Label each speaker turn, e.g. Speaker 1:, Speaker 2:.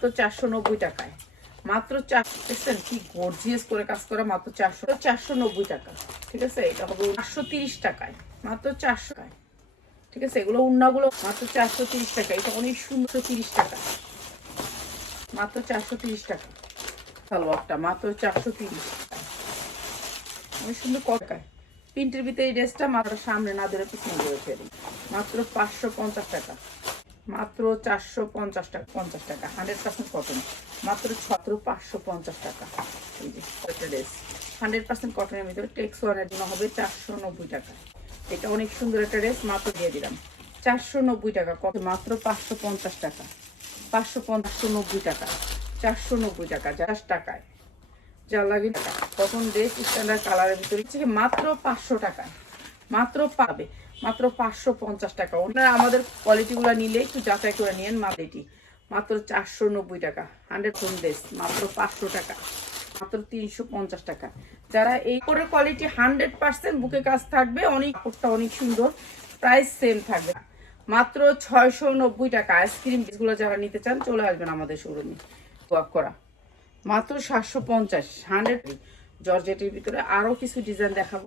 Speaker 1: মাত্র চারশো নব্বই টাকায়। মাত্র চার দেখছেন কি গর্জিয়াস করে কাজ করা, মাত্র চারশো চারশো নব্বই টাকা। ঠিক আছে? এটা হবে চারশো তিরিশ টাকায়। মাত্র চারশো টাকায় ঠিক আছে? এগুলো উন্নাগুলো মাত্র চারশো তিরিশ টাকা। এটা অনেক সুন্দর তিরিশ টাকা। মাত্র চারশো তিরিশ টাকা। সালোয়ারটা মাত্র চারশো তিরিশ অনেক সুন্দর কটকায় প্রিন্টের ভিতরে এই ড্রেসটা মাত্র সামনে না ধরে পিছনে ধরে ফেলি মাত্র পাঁচশো পঞ্চাশ টাকা। মাত্র চারশো পঞ্চাশ টাকা পঞ্চাশ টাকা, হান্ড্রেড পার্সেন্ট কটন মাত্র ছত্র পাঁচশো পঞ্চাশ টাকা। এই যে একটা ড্রেস হান্ড্রেড পার্সেন্ট কটনের ভিতরে টেক্স ওয়ানের জন্য হবে চারশো নব্বই টাকা। এটা অনেক সুন্দর একটা ড্রেস মাত্র দিয়ে দিলাম। চারশো নব্বই টাকা কত মাত্র পাঁচশো পঞ্চাশ টাকা। পাঁচশো পঞ্চাশশো নব্বই টাকা, চারশো নব্বই টাকা চার টাকায়। যা লাগে টাকা। তখন ড্রেস স্ট্যান্ডার্ড কালারের ভিতরে মাত্র পাঁচশো টাকায় মাত্র পাবে। মাত্র পাঁচশো পঞ্চাশ টাকা। ওনারা আমাদের কোয়ালিটিগুলো নিলে একটু যাচাই করে নিয়েন মালিটি মাত্র চারশো নব্বই টাকা। হান্ড্রেড ড্রেস মাত্র পাঁচশো টাকা। মাত্র তিনশো পঞ্চাশ টাকা। যারা এই করে কোয়ালিটি হান্ড্রেড পার্সেন্ট বুকে কাজ থাকবে, অনেক কাপড়টা অনেক সুন্দর প্রাইস সেম থাকবে। মাত্র ছয়শো নব্বই টাকা। আইসক্রিমগুলো যারা নিতে চান, চলে আসবেন আমাদের শোরুমে ওয়াক করা। মাত্র সাতশো পঞ্চাশ। হান্ড্রেড জর্জেটের ভিতরে আরও কিছু ডিজাইন দেখাবো।